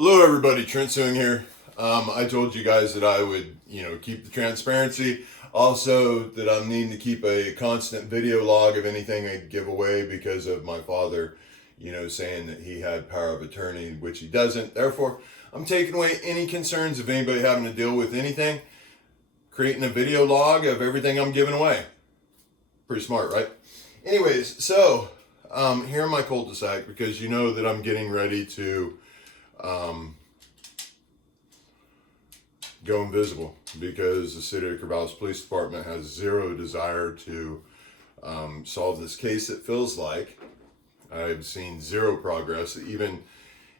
Hello, everybody. Trent Suing here. I told you guys that I would, keep the transparency. Also, that I'm needing to keep a constant video log of anything I give away because of my father, saying that he had power of attorney, which he doesn't. Therefore, I'm taking away any concerns of anybody having to deal with anything, creating a video log of everything I'm giving away. Pretty smart, right? Anyways, so here in my cul-de-sac, because you know that I'm getting ready to um, go invisible because the city of Corvallis Police Department has zero desire to solve this case. It feels like I've seen zero progress.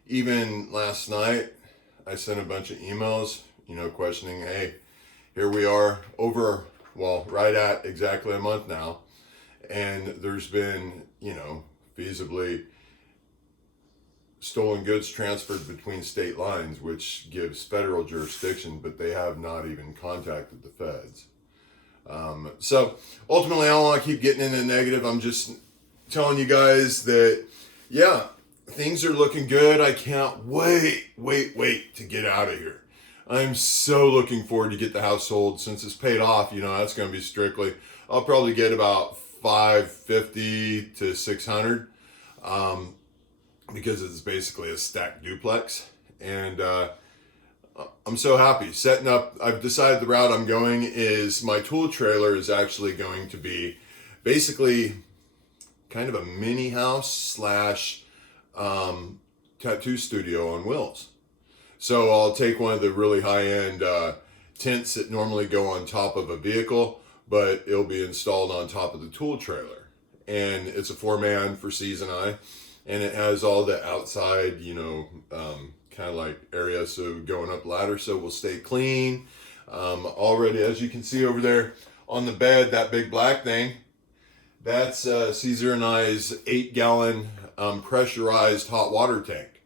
Even last night, I sent a bunch of emails, questioning, hey, here we are right at exactly a month now, and there's been, feasibly stolen goods transferred between state lines, which gives federal jurisdiction, but they have not even contacted the feds. So ultimately, I don't want to keep getting into the negative. I'm just telling you guys that, yeah, things are looking good. I can't wait to get out of here. I'm so looking forward to get the house sold since it's paid off. That's going to be strictly, I'll probably get about 550 to 600. Because it's basically a stacked duplex. And I'm so happy. I've decided the route I'm going is my tool trailer is actually going to be basically kind of a mini house slash tattoo studio on wheels. So I'll take one of the really high-end tents that normally go on top of a vehicle, but it'll be installed on top of the tool trailer. And it's a 4-man for season I. And it has all the outside, kind of like area, so going up ladder, so we'll stay clean. Already, as you can see over there on the bed, that big black thing, that's Caesar and I's 8-gallon pressurized hot water tank.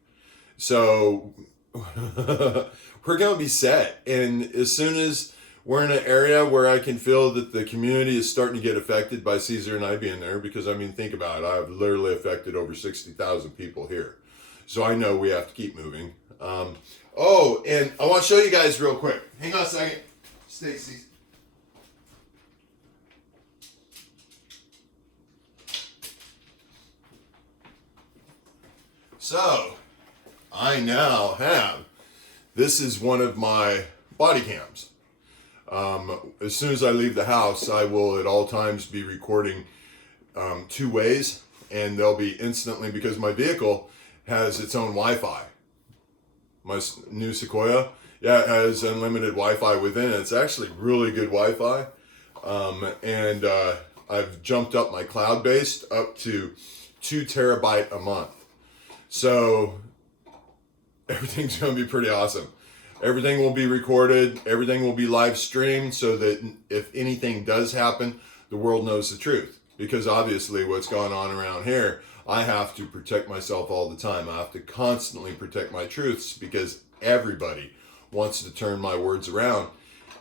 So we're going to be set. And as soon as we're in an area where I can feel that the community is starting to get affected by Caesar and I being there, because think about it, I've literally affected over 60,000 people here. So I know we have to keep moving. And I want to show you guys real quick. Hang on a second. Stacy. So I now have, this is one of my body cams. As soon as I leave the house, I will at all times be recording 2 ways, and they'll be instantly, because my vehicle has its own Wi-Fi. My new Sequoia, it has unlimited Wi-Fi within it. It's actually really good Wi-Fi, and I've jumped up my cloud-based up to 2 terabyte a month. So everything's going to be pretty awesome. Everything will be recorded. Everything will be live streamed so that if anything does happen, the world knows the truth. Because obviously what's going on around here, I have to protect myself all the time. I have to constantly protect my truths because everybody wants to turn my words around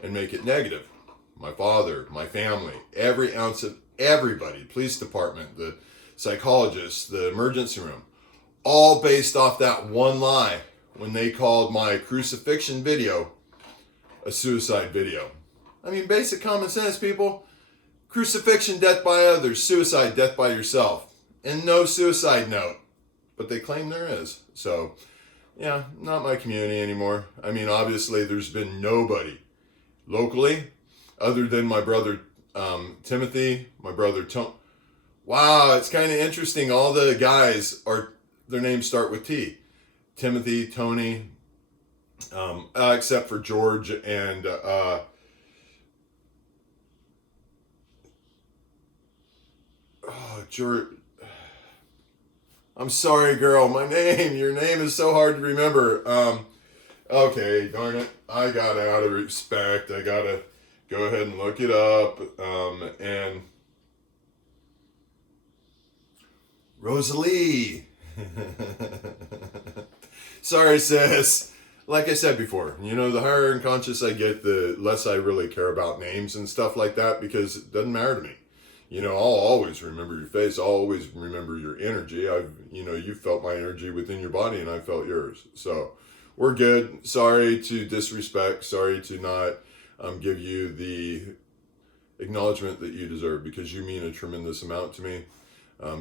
and make it negative. My father, my family, every ounce of everybody, police department, the psychologist, the emergency room, all based off that one lie. When they called my crucifixion video a suicide video. Basic common sense, people. Crucifixion, death by others. Suicide, death by yourself. And no suicide note. But they claim there is. So, yeah, not my community anymore. Obviously, there's been nobody locally other than my brother Timothy, my brother Tony. Wow, it's kind of interesting. All the guys, their names start with T. Timothy, Tony, except for George and George. I'm sorry, girl. Your name is so hard to remember. Okay, darn it. I gotta, out of respect, I gotta go ahead and look it up. And Rosalie. Sorry, sis. Like I said before, the higher unconscious I get, the less I really care about names and stuff like that, because it doesn't matter to me. I'll always remember your face. I'll always remember your energy. You've felt my energy within your body and I felt yours. So we're good. Sorry to disrespect. Sorry to not give you the acknowledgement that you deserve, because you mean a tremendous amount to me.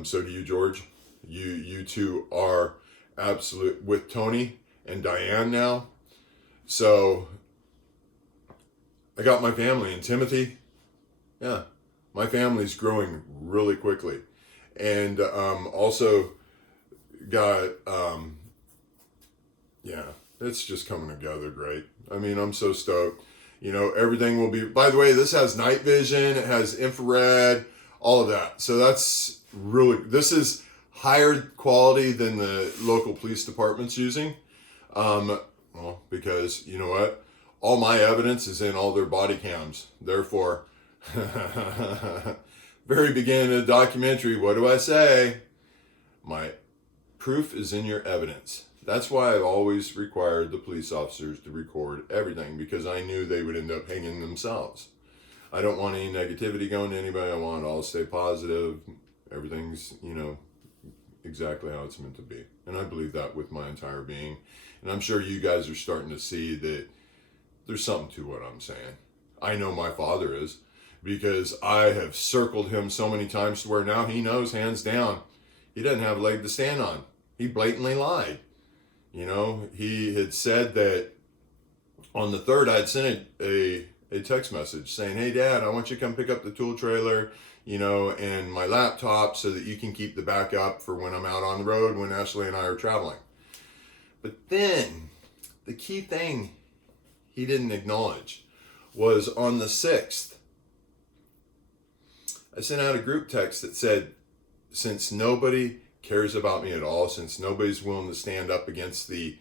So do you, George. You two are absolute with Tony and Diane now. So I got my family and Timothy. Yeah, my family's growing really quickly, and also got yeah, it's just coming together great. I mean, I'm so stoked. You know, everything will be, by the way, this has night vision, it has infrared, all of that. So that's really, this is higher quality than the local police department's using. Well, because you know what? All my evidence is in all their body cams. Therefore, very beginning of the documentary, what do I say? My proof is in your evidence. That's why I've always required the police officers to record everything, because I knew they would end up hanging themselves. I don't want any negativity going to anybody. I want it all to stay positive. Everything's, you know, exactly how it's meant to be. And I believe that with my entire being. And I'm sure you guys are starting to see that there's something to what I'm saying. I know my father is, because I have circled him so many times to where now he knows, hands down, he doesn't have a leg to stand on. He blatantly lied. You know, he had said that on the 3rd, I'd sent a text message saying, hey, Dad, I want you to come pick up the tool trailer, you know, and my laptop so that you can keep the backup for when I'm out on the road, when Ashley and I are traveling. But then the key thing he didn't acknowledge was on the 6th, I sent out a group text that said, since nobody cares about me at all, since nobody's willing to stand up against the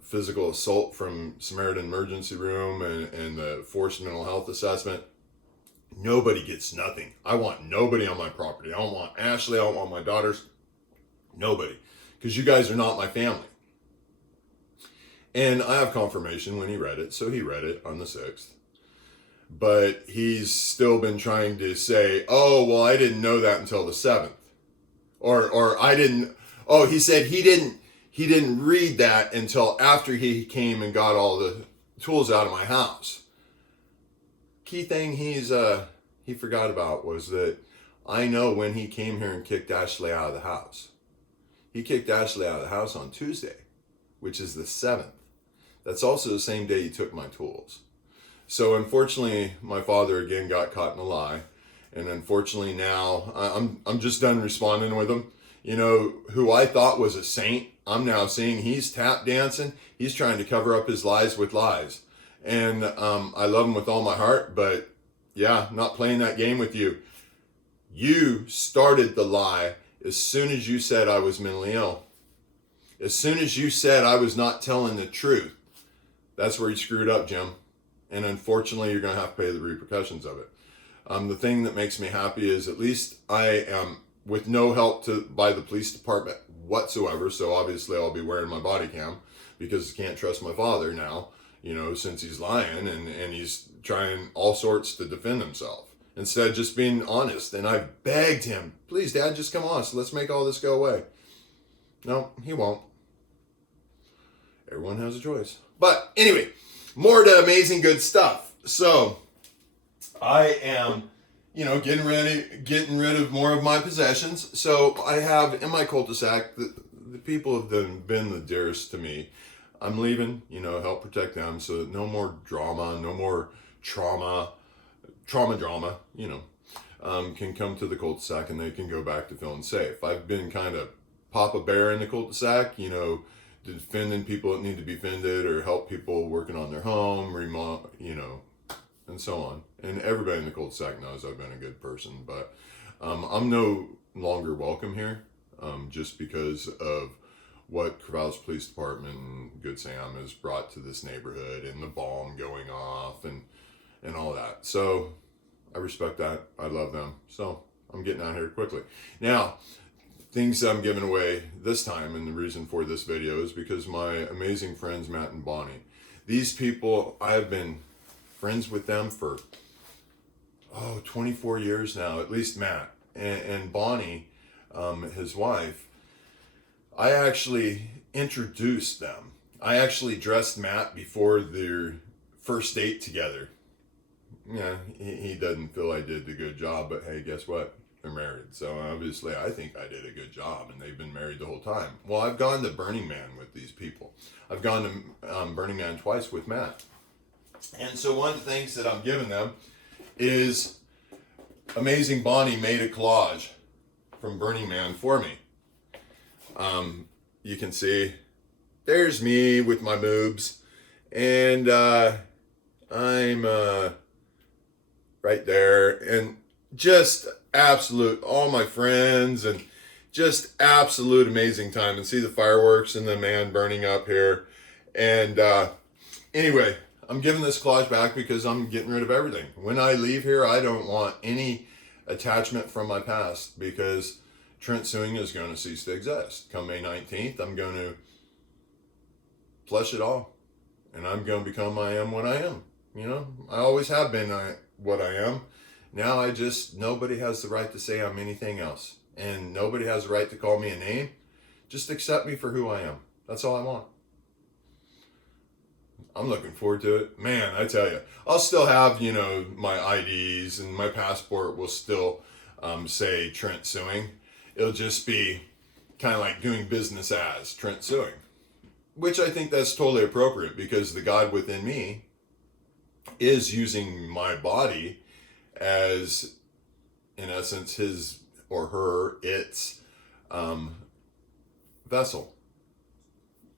physical assault from Samaritan Emergency Room and the forced mental health assessment, nobody gets nothing. I want nobody on my property. I don't want Ashley. I don't want my daughters. Nobody. Because you guys are not my family. And I have confirmation when he read it. So he read it on the 6th. But he's still been trying to say, oh, well, I didn't know that until the 7th. Or I didn't, oh, he said he didn't read that until after he came and got all the tools out of my house. Key thing he forgot about was that I know when he came here and kicked Ashley out of the house. He kicked Ashley out of the house on Tuesday, which is the 7th. That's also the same day he took my tools. So unfortunately, my father again got caught in a lie. And unfortunately now, I'm just done responding with him. You know, who I thought was a saint, I'm now seeing he's tap dancing. He's trying to cover up his lies with lies. And I love him with all my heart, but yeah, not playing that game with you. You started the lie as soon as you said I was mentally ill. As soon as you said I was not telling the truth, that's where you screwed up, Jim. And unfortunately, you're going to have to pay the repercussions of it. The thing that makes me happy is at least I am with no help by the police department whatsoever. So obviously I'll be wearing my body cam because I can't trust my father now, you know, since he's lying and he's trying all sorts to defend himself instead of just being honest. And I begged him, please, Dad, just come on. So let's make all this go away. No, he won't. Everyone has a choice. But anyway, more to amazing good stuff. So I am, you know, getting rid of more of my possessions. So I have in my cul-de-sac, the people have been the dearest to me. I'm leaving, you know, help protect them. So no more drama, no more trauma, you know, can come to the cul-de-sac and they can go back to feeling safe. I've been kind of Papa Bear in the cul-de-sac, you know, defending people that need to be defended or help people working on their home, you know, and so on. And everybody in the cul-de-sac knows I've been a good person, but I'm no longer welcome here just because of what Corvallis Police Department and Good Sam has brought to this neighborhood and the bomb going off and all that. So I respect that. I love them. So I'm getting out here quickly. Now, things I'm giving away this time, and the reason for this video is because my amazing friends, Matt and Bonnie. These people, I've been friends with them for 24 years now, at least Matt. And Bonnie, his wife, I actually introduced them I actually dressed Matt before their first date together. Yeah, he doesn't feel I did a good job, but hey, guess what? They're married. So obviously I think I did a good job, and they've been married the whole time. Well, I've gone to Burning Man with these people. I've gone to Burning Man twice with Matt. And so one of the things that I'm giving them is Amazing Bonnie made a collage from Burning Man for me. You can see there's me with my boobs, and I'm right there, and just absolute, all my friends, and just absolute amazing time, and see the fireworks and the man burning up here. And anyway, I'm giving this collage back because I'm getting rid of everything. When I leave here, I don't want any attachment from my past, because Trent Suing is going to cease to exist. Come May 19th, I'm going to flush it all, and I'm going to become I am what I am. You know, I always have been what I am. Now nobody has the right to say I'm anything else, and nobody has the right to call me a name. Just accept me for who I am. That's all I want. I'm looking forward to it. Man, I tell you, I'll still have, my IDs, and my passport will still say Trent Suing. It'll just be kind of like doing business as Trent Suing, which I think that's totally appropriate, because the God within me is using my body as, in essence, his or her, its vessel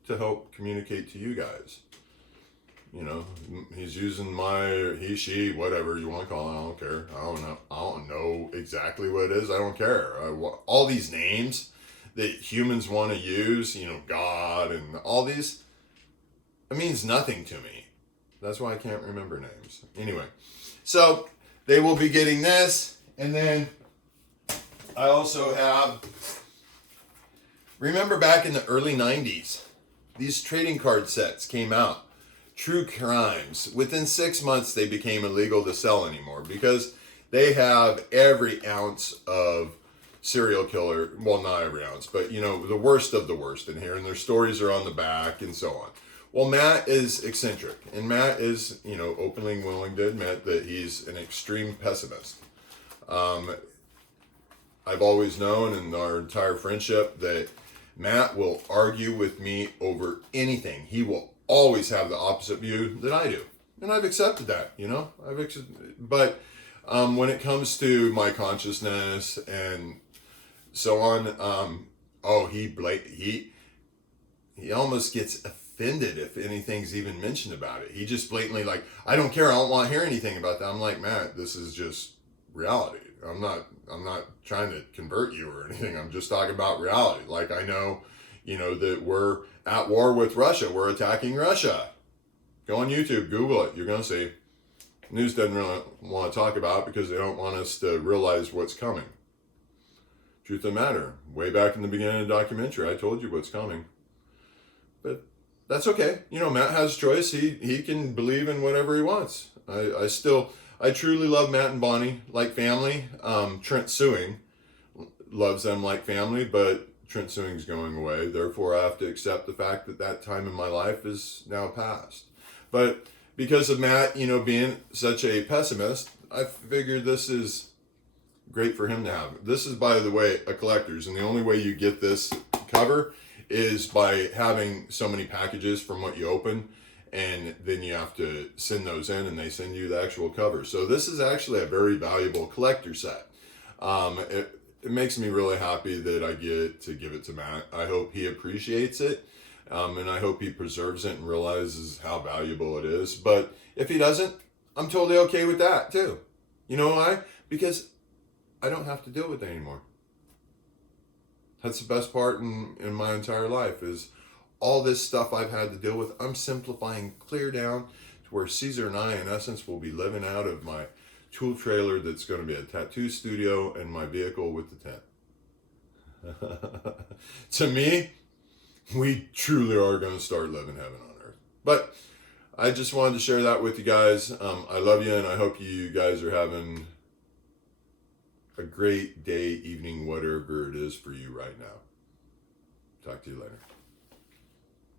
to help communicate to you guys. He's using he, she, whatever you want to call it. I don't care. I don't know exactly what it is. I don't care. All these names that humans want to use, God and all these, it means nothing to me. That's why I can't remember names. Anyway, so they will be getting this. And then I also have, remember back in the early 90s, these trading card sets came out. True crimes. Within 6 months, they became illegal to sell anymore, because they have every ounce of serial killer. Well, not every ounce, but the worst of the worst in here, and their stories are on the back and so on. Well, Matt is eccentric, and Matt is, openly willing to admit that he's an extreme pessimist. I've always known in our entire friendship that Matt will argue with me over anything. He will always have the opposite view that I do, and I've accepted that. But when it comes to my consciousness and so on, he almost gets offended if anything's even mentioned about it. He just blatantly I don't care. I don't want to hear anything about that. I'm like, Matt, this is just reality. I'm not trying to convert you or anything. I'm just talking about reality. I know, that we're at war with Russia. We're attacking Russia. Go on YouTube, Google it. You're going to see. News doesn't really want to talk about it because they don't want us to realize what's coming. Truth of the matter, way back in the beginning of the documentary, I told you what's coming. But that's okay. Matt has a choice. He can believe in whatever he wants. I truly love Matt and Bonnie like family. Trent Suing loves them like family, but Trent Suing's going away. Therefore, I have to accept the fact that time in my life is now past. But because of Matt, being such a pessimist, I figured this is great for him to have. This is, by the way, a collector's, and the only way you get this cover is by having so many packages from what you open, and then you have to send those in, and they send you the actual cover. So this is actually a very valuable collector set. It makes me really happy that I get to give it to Matt. I hope he appreciates it, and I hope he preserves it and realizes how valuable it is. But if he doesn't, I'm totally okay with that too. You know why? Because I don't have to deal with it anymore. That's the best part in my entire life, is all this stuff I've had to deal with. I'm simplifying clear down to where Caesar and I, in essence, will be living out of my tool trailer that's going to be a tattoo studio and my vehicle with the tent. To me, we truly are going to start living heaven on earth. But I just wanted to share that with you guys. I love you, and I hope you guys are having a great day, evening, whatever it is for you right now. Talk to you later.